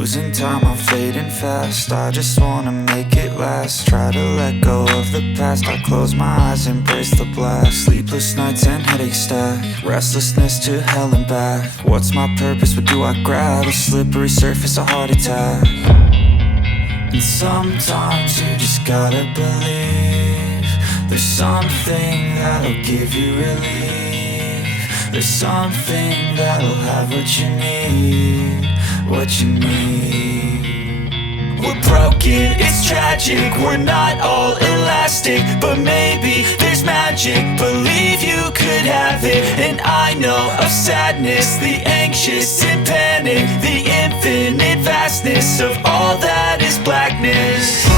Losing time, I'm fading fast. I just wanna make it last. Try to let go of the past. I close my eyes, embrace the blast. Sleepless nights and headache stack. Restlessness to hell and back. What's my purpose? What do I grab? A slippery surface, a heart attack. And sometimes you just gotta believe there's something that'll give you relief. There's something that'll have what you need, what you need. We're broken, it's tragic, we're not all elastic, but maybe there's magic. Believe you could have it, and I know of sadness, the anxious and panic, the infinite vastness of all that is blackness.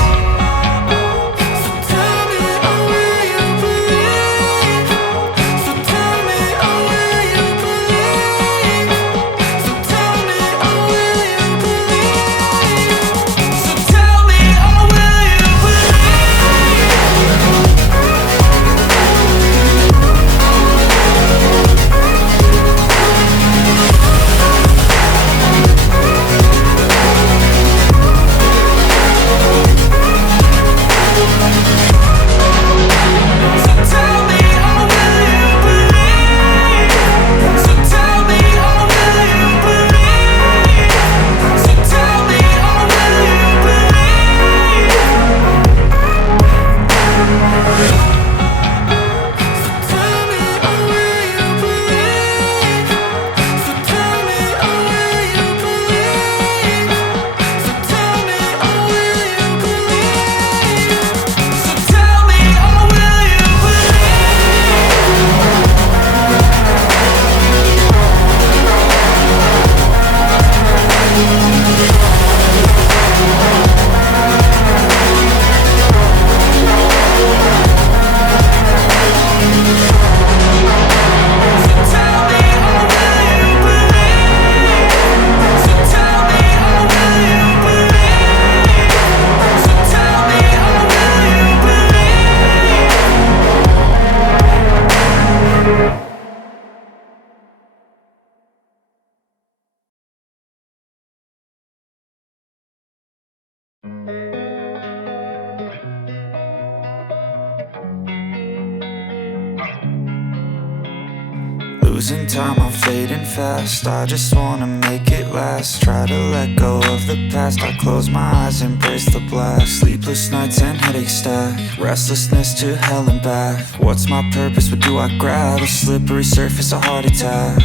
Losing time, I'm fading fast. I just wanna make it last. Try to let go of the past. I close my eyes, embrace the blast. Sleepless nights and headache stack. Restlessness to hell and back. What's my purpose? What do I grab? A slippery surface, a heart attack.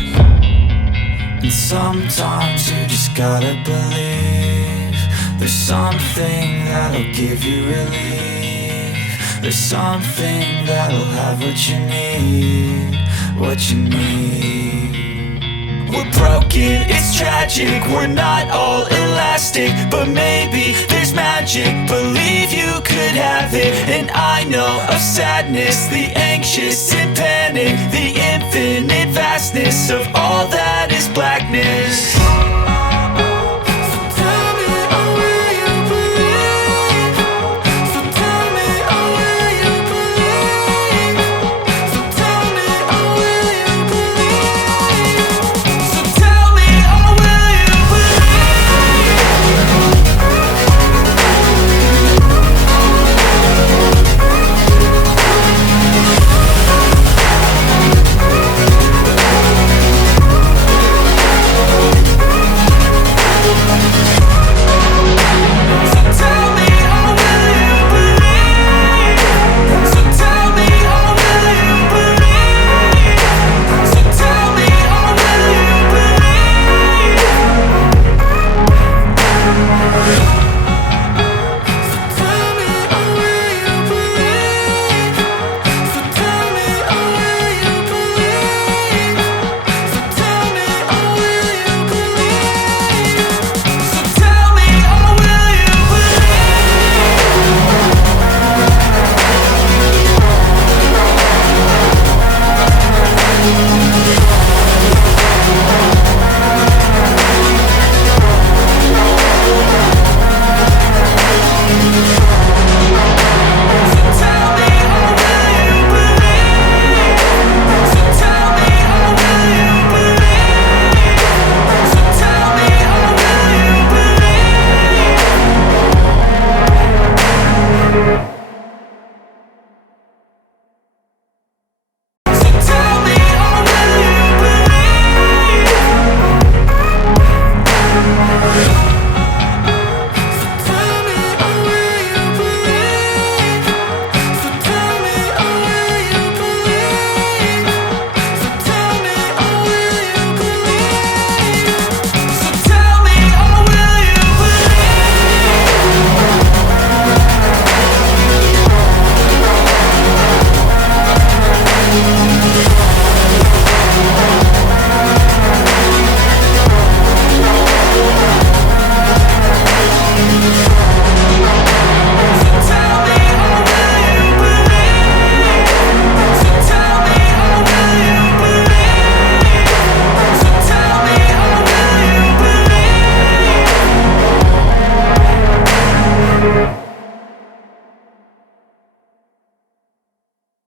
And sometimes you just gotta believe there's something that'll give you relief. There's something that'll have what you need, what you need. We're broken, it's tragic, we're not all elastic, but maybe there's magic. Believe you could have it, and I know of sadness, the anxious and panic, the infinite vastness of all that is blackness.